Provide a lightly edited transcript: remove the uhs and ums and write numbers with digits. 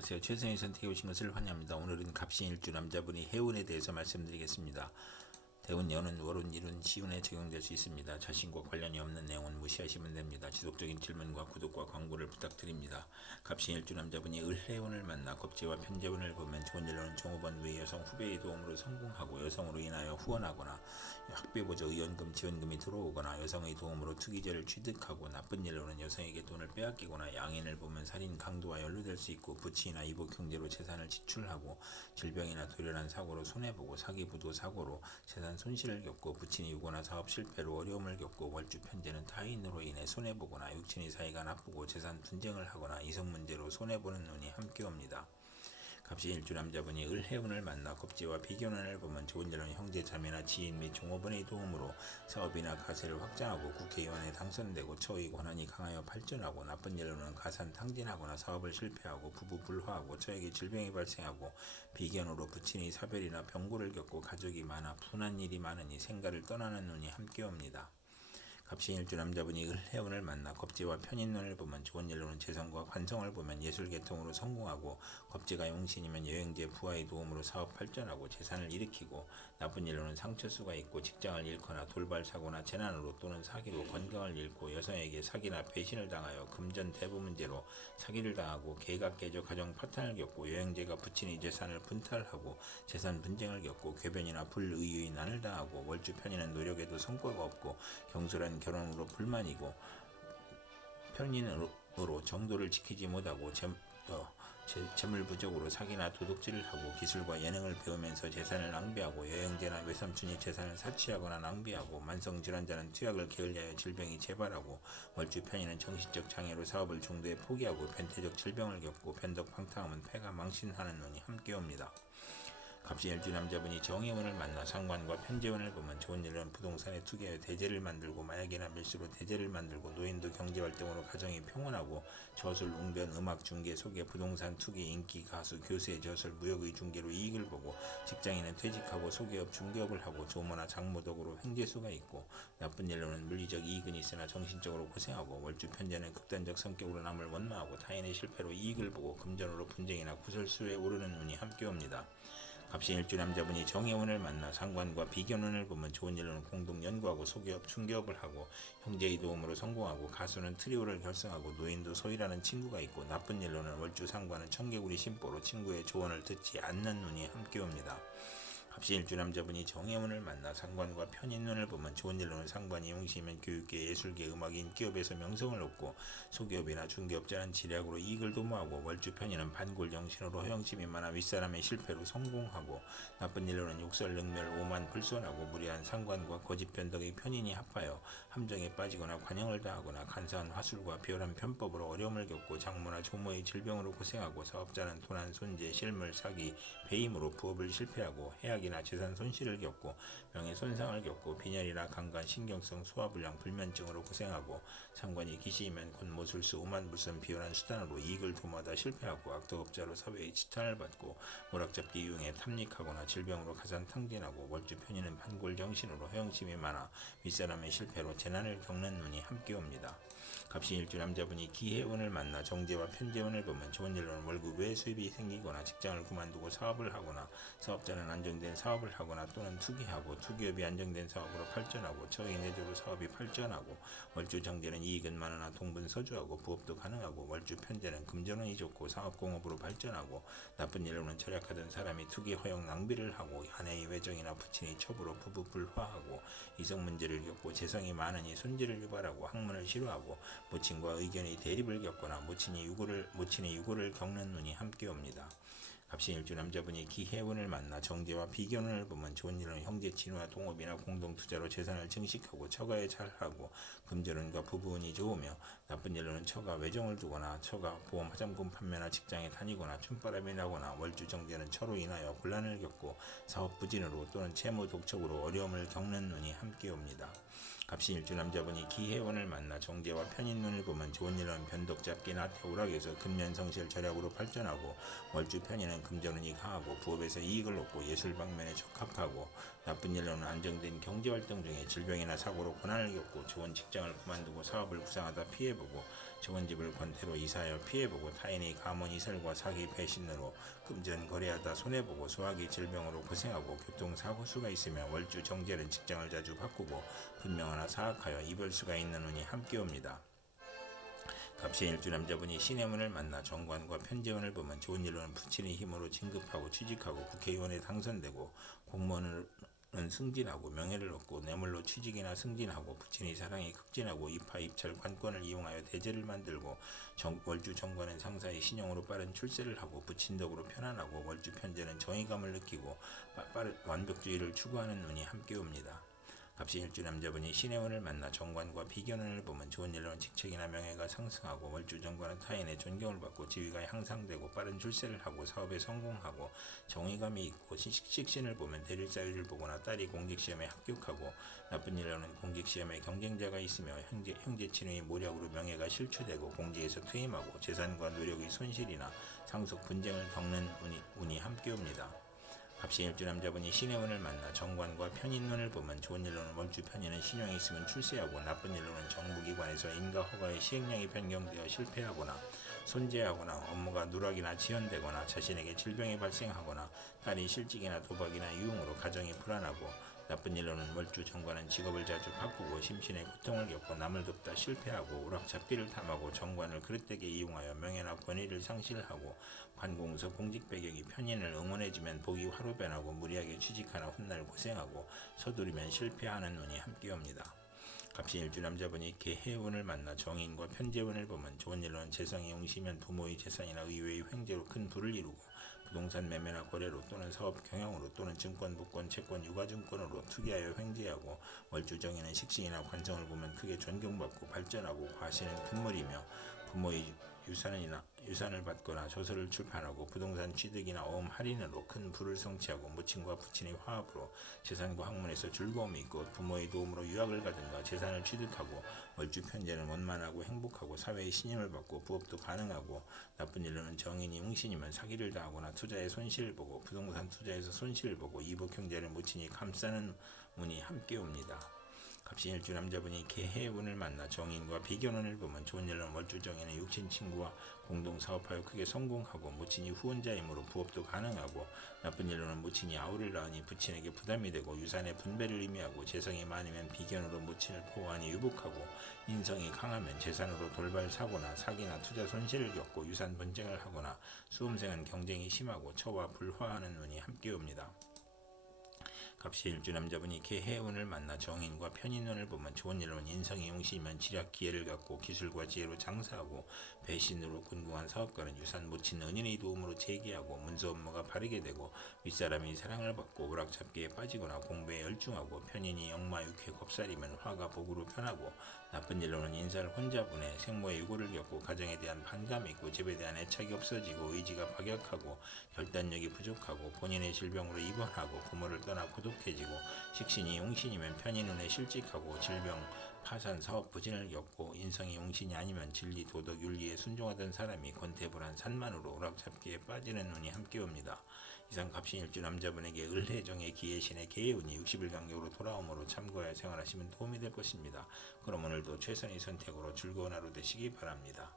안녕하세요. 최선의 선택해 오신 것을 환영합니다. 오늘은 갑신일주 남자분이 해운에 대해서 말씀드리겠습니다. 대운, 연운, 월운, 일운, 시운에 적용될 수 있습니다. 자신과 관련이 없는 내용은 무시하시면 됩니다. 지속적인 질문과 구독과 광고를 부탁드립니다. 갑신일주 남자분이 을해운을 만나 겁재와 편재운을 보면 좋은 일로는 종업원 외 여성 후배의 도움으로 성공하고 여성으로 인하여 후원하거나 학비보조, 의원금, 지원금이 들어오거나 여성의 도움으로 투기죄를 취득하고 나쁜 일로는 여성에게 돈을 빼앗기거나 양인을 보면 살인, 강도와 연루될 수 있고 부치나 이복 형제로 재산을 지출하고 질병이나 돌연한 사고로 손해보고 사기, 부도, 사고로 재산 손실을 겪고 부친이 유고나 사업 실패로 어려움을 겪고 월주 편제는 타인으로 인해 손해보거나 육친이 사이가 나쁘고 재산 분쟁을 하거나 이성 문제로 손해보는 운이 함께 옵니다. 갑신일주 남자분이 을해운을 만나 겁재와 비견운을 보면 좋은 일은 형제 자매나 지인 및 종업원의 도움으로 사업이나 가세를 확장하고 국회의원에 당선되고 처의 권한이 강하여 발전하고 나쁜 일로는 가산 탕진하거나 사업을 실패하고 부부 불화하고 처에게 질병이 발생하고 비견으로 부친이 사별이나 병고를 겪고 가족이 많아 분한 일이 많으니 생가를 떠나는 운이 함께 옵니다. 갑신일주 남자분이 을해운을 만나 겁재와 편인운을 보면 좋은 일로는 재성과 관성을 보면 예술계통으로 성공하고 겁재가 용신이면 여행제, 부하의 도움으로 사업 발전하고 재산을 일으키고 나쁜 일로는 상처수가 있고 직장을 잃거나 돌발 사고나 재난으로 또는 사기로 건강을 잃고 여성에게 사기나 배신을 당하여 금전 대부 문제로 사기를 당하고 개각개조 가정 파탄을 겪고 여행제가 부친이 재산을 분탈하고 재산 분쟁을 겪고 궤변이나 불의의 난을 당하고 월주 편인은 노력에도 성과가 없고 경솔한 결혼으로 불만이고 편인으로 정도를 지키지 못하고 재물 부족으로 사기나 도둑질을 하고 기술과 예능을 배우면서 재산을 낭비하고 여행제나 외삼촌이 재산을 사치하거나 낭비하고 만성질환자는 투약을 게을리하여 질병이 재발하고 월주 편인은 정신적 장애로 사업을 중도에 포기하고 변태적 질병을 겪고 변덕 방탕하면 폐가 망신하는 눈이 함께 옵니다. 갑신일주 남자분이 정해운을 만나 상관과 편재운을 보면 좋은 일은 부동산에 투기하여 대재를 만들고 마약이나 밀수로 대재를 만들고 노인도 경제활동으로 가정이 평온하고 저술, 웅변, 음악, 중개, 소개, 부동산 투기, 인기, 가수, 교세, 저술, 무역의 중개로 이익을 보고 직장인은 퇴직하고 소개업, 중개업을 하고 조모나 장모덕으로 횡재수가 있고 나쁜 일로는 물리적 이익은 있으나 정신적으로 고생하고 월주 편재는 극단적 성격으로 남을 원망하고 타인의 실패로 이익을 보고 금전으로 분쟁이나 구설수에 오르는 운이 함께 옵니다. 갑신일주 남자분이 정해운을 만나 상관과 비견운을 보면 좋은 일로는 공동 연구하고 소기업, 중개업을 하고 형제의 도움으로 성공하고 가수는 트리오를 결성하고 노인도 소희라는 친구가 있고 나쁜 일로는 월주 상관은 청개구리 심보로 친구의 조언을 듣지 않는 운이 함께 옵니다. 갑신일주 남자분이 정해운을 만나 상관과 편인운을 보면 좋은 일로는 상관이 용시면 교육계, 예술계, 음악인, 인기업에서 명성을 얻고 소기업이나 중개업자는 지략으로 이익을 도모하고 월주 편인은 반골 정신으로 허영심이 많아 윗사람의 실패로 성공하고 나쁜 일로는 욕설, 능멸, 오만, 불손하고 무리한 상관과 거짓 변덕의 편인이 합하여 함정에 빠지거나 관영을 당하거나 간사한 화술과 비열한 편법으로 어려움을 겪고 장모나 조모의 질병으로 고생하고 사업자는 도난, 손재, 실물, 사기, 배임으로 부업을 실패하고 해악이나 재산 손실을 겪고 명예 손상을 겪고 빈혈이나 강간, 신경성 소화불량, 불면증으로 고생하고 상관이 기시이면 권모술수, 오만불선, 비열한 수단으로 이익을 도모하다 실패하고 악덕업자로 사회의 지탄을 받고 오락잡기 이용해 탐닉하거나 질병으로 가산탕진하고 월주 편인은 반골정신으로 허영심이 많아 윗사람의 실패로 재난을 겪는 눈이 함께 옵니다. 갑신일주 남자분이 기해운을 만나 정제와 편재운을 보면 좋은 일로는 월급 외 수입이 생기거나 직장을 그만두고 사업을 하거나 사업자는 안정된 사업을 하거나 또는 투기하고 투기업이 안정된 사업으로 발전하고 처의 내조로 사업이 발전하고 월주 정제는 이익은 많으나 동분서주하고 부업도 가능하고 월주 편제는 금전운이 좋고 사업공업으로 발전하고 나쁜 일로는 절약하던 사람이 투기 허용 낭비를 하고 아내의 외정이나 부친의 첩으로 부부 불화하고 이성 문제를 겪고 재성이 많으니 손질을 유발하고 학문을 싫어하고 모친과 의견의 대립을 겪거나 모친의 유고를 겪는 눈이 함께 옵니다. 갑신일주 남자분이 기해운을 만나 정제와 비견운을 보면 좋은 일은 형제 친구와 동업이나 공동투자로 재산을 증식하고 처가에 잘하고 금전운과 부부운이 좋으며 나쁜 일로는 처가 외정을 두거나 처가 보험 화장품 판매나 직장에 다니거나 춤바람이 나거나 월주 정제는 처로 인하여 곤란을 겪고 사업 부진으로 또는 채무 독촉으로 어려움을 겪는 눈이 함께 옵니다. 갑신일주 남자분이 기해운을 만나 정제와 편인운을 보면 좋은 일은 변덕잡기나 태우락에서 근면성실 절약으로 발전하고 월주 편인은 금전운이 강하고 부업에서 이익을 얻고 예술 방면에 적합하고 나쁜 일로는 안정된 경제활동 중에 질병이나 사고로 고난을 겪고 좋은 직장을 그만두고 사업을 구상하다 피해보고 좋은 집을 권태로 이사하여 피해보고 타인의 가문 이설과 사기 배신으로 금전 거래하다 손해보고 소화기 질병으로 고생하고 교통사고 수가 있으며 월주 정제는 직장을 자주 바꾸고 분명하나 사악하여 이별수가 있는 운이 함께 옵니다. 갑신 일주 남자분이 신의 문을 만나 정관과 편재운을 보면 좋은 일로는 부친의 힘으로 진급하고 취직하고 국회의원에 당선되고 공무원은 승진하고 명예를 얻고 뇌물로 취직이나 승진하고 부친의 사랑이 극진하고 입하 입찰 관권을 이용하여 대제를 만들고 월주 정관은 상사의 신용으로 빠른 출세를 하고 부친 덕으로 편안하고 월주 편재는 정의감을 느끼고 빠른 완벽주의를 추구하는 운이 함께 옵니다. 갑신 일주 남자분이 신의 운을 만나 정관과 비견운을 보면 좋은 일로는 직책이나 명예가 상승하고 월주 정관은 타인의 존경을 받고 지위가 향상되고 빠른 출세를 하고 사업에 성공하고 정의감이 있고 식신을 보면 대릴사유를 보거나 딸이 공직시험에 합격하고 나쁜 일로는 공직시험에 경쟁자가 있으며 형제친의 모략으로 명예가 실추되고 공직에서 퇴임하고 재산과 노력의 손실이나 상속 분쟁을 겪는 운이 함께 옵니다. 갑신 일주 남자분이 신의 운을 만나 정관과 편인운을 보면 좋은 일로는 월주 편인은 신용이 있으면 출세하고 나쁜 일로는 정부기관에서 인가 허가의 시행령이 변경되어 실패하거나 손재하거나 업무가 누락이나 지연되거나 자신에게 질병이 발생하거나 딸이 실직이나 도박이나 유흥으로 가정이 불안하고 나쁜 일로는 월주 정관은 직업을 자주 바꾸고 심신의 고통을 겪고 남을 돕다 실패하고 우락잡기를 탐하고 정관을 그릇되게 이용하여 명예나 권위를 상실하고 관공서 공직 배경이 편인을 응원해주면 복이 화로 변하고 무리하게 취직하나 훗날 고생하고 서두르면 실패하는 운이 함께 옵니다. 갑신 일주 남자분이 개해운을 만나 정인과 편재운을 보면 좋은 일로는 재성이 웅시면 부모의 재산이나 의외의 횡재로 큰 부를 이루고 부동산 매매나 거래로 또는 사업 경영으로 또는 증권, 복권, 채권, 유가증권으로 투기하여 횡재하고 월주 정인은 식신이나 관성을 보면 크게 존경받고 발전하고 과시는 금물이며 부모의 유산을 받거나 저서를 출판하고 부동산 취득이나 어음 할인으로 큰 부를 성취하고 무친과 부친의 화합으로 재산과 학문에서 즐거움이 있고 부모의 도움으로 유학을 가든가 재산을 취득하고 월주 편재는 원만하고 행복하고 사회의 신임을 받고 부업도 가능하고 나쁜 일로는 정인이 웅신이면 사기를 당하거나 투자에 손실을 보고 부동산 투자에서 손실을 보고 이복 형제를 무친이 감싸는 운이 함께 옵니다. 갑신 일주 남자분이 개해운을 만나 정인과 비견운을 보면 좋은 일로는 월주 정인은 육친 친구와 공동 사업하여 크게 성공하고 무친이 후원자이므로 부업도 가능하고 나쁜 일로는 무친이 아우를 낳으니 부친에게 부담이 되고 유산의 분배를 의미하고 재성이 많으면 비견으로 무친을 보호하니 유복하고 인성이 강하면 재산으로 돌발 사고나 사기나 투자 손실을 겪고 유산 분쟁을 하거나 수험생은 경쟁이 심하고 처와 불화하는 운이 함께 옵니다. 갑신 일주 남자분이 개해운을 만나 정인과 편인운을 보면 좋은 일로는 인성이 용시면 지략 기회를 갖고 기술과 지혜로 장사하고 배신으로 곤궁한 사업가는 유산 묻힌 은인의 도움으로 재기하고 문서 업무가 바르게 되고 윗사람이 사랑을 받고 오락잡기에 빠지거나 공부에 열중하고 편인이 역마 육회 겁살이면 화가 복으로 편하고 나쁜 일로는 인사를 혼자 보내 생모의 유고를 겪고 가정에 대한 반감이 있고 집에 대한 애착이 없어지고 의지가 박약하고 결단력이 부족하고 본인의 질병으로 입원하고 부모를 떠나 고독해지고 식신이 용신이면 편인운에 실직하고 질병, 파산, 사업 부진을 겪고 인성이 용신이 아니면 진리, 도덕, 윤리에 순종하던 사람이 권태불한 산만으로 오락잡기에 빠지는 운이 함께 옵니다. 이상 갑신 일주 남자분에게 을해정의 기해신의 개해운이 60일 간격으로 돌아오므로 참고하여 생활하시면 도움이 될 것입니다. 그럼 오늘도 최선의 선택으로 즐거운 하루 되시기 바랍니다.